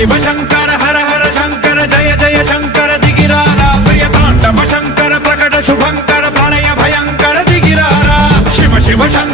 शिव शंकर हर हर शंकर जय जय शंकर दिगिरारा प्रिय तांडव शंकर प्रकट शुभंकर प्रलय भयंकर दिगिरारा शिव शिव शंकर